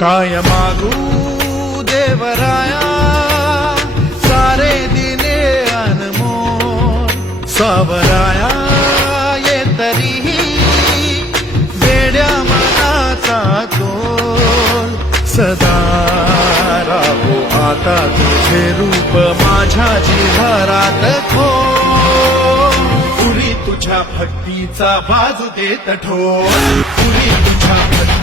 काय मागू देवराया सारे दिने अनमोल सावराया ये तरीही वेड्या मनाचा तोल सदा राहो आता तुझे रूप माझ्या जिव्हारात खो उरी तुझ्या भक्तीचा बाजू देत ठोल उरी तुझ्या